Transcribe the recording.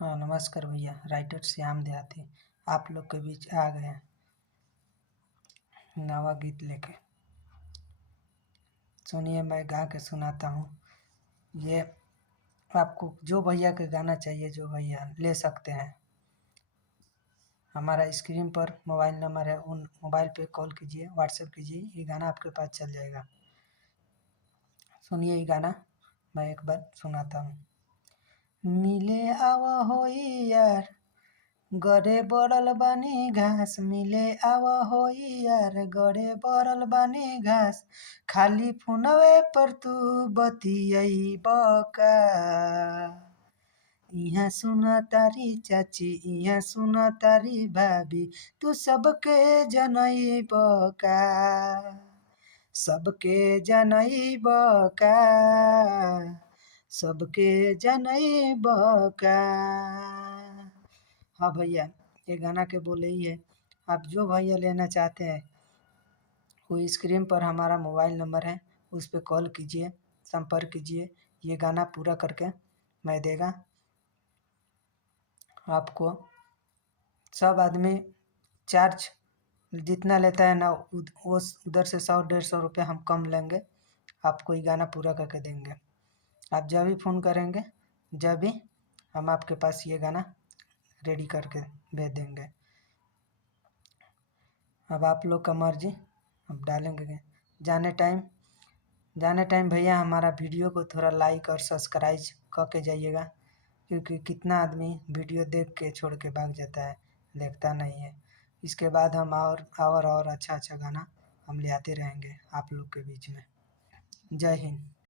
हाँ नमस्कार भैया, राइटर श्याम देहाती आप लोग के बीच आ गए हैं नवा गीत लेके। सुनिए मैं गा के सुनाता हूँ। ये आपको जो भैया के गाना चाहिए जो भैया ले सकते हैं। हमारा स्क्रीन पर मोबाइल नंबर है, उन मोबाइल पे कॉल कीजिए, व्हाट्सएप कीजिए, ये गाना आपके पास चल जाएगा। सुनिए ये गाना मैं एक बार सुनाता हूँ। मिले आवा हो यार, गड़े बड़ल बानी घास, मिले आवा हो यार, गड़े बड़ल बानी घास, खाली फोनवे पर तू बतियैबा का। इहाँ सुना तारी चाची, इहाँ सुना तारी भाभी, तू सबके जनैबा का, सबके जनैबा का, सबके जनैबा का। हाँ भैया, ये गाना के बोले ही है। आप जो भैया लेना चाहते हैं वो स्क्रीन पर हमारा मोबाइल नंबर है, उस पर कॉल कीजिए, संपर्क कीजिए। ये गाना पूरा करके मैं देगा आपको। सब आदमी चार्ज जितना लेता है ना वो उधर से 100-150 रुपये हम कम लेंगे, आपको ये गाना पूरा करके देंगे। आप जब भी फ़ोन करेंगे, जब भी हम आपके पास ये गाना रेडी करके भेज देंगे। अब आप लोग का मर्जी, अब डालेंगे। जाने टाइम भैया हमारा वीडियो को थोड़ा लाइक और सब्सक्राइब करके जाइएगा, क्योंकि कितना आदमी वीडियो देख के छोड़ के भाग जाता है, देखता नहीं है। इसके बाद हम और अच्छा अच्छा गाना हम ले आते रहेंगे आप लोग के बीच में। जय हिंद।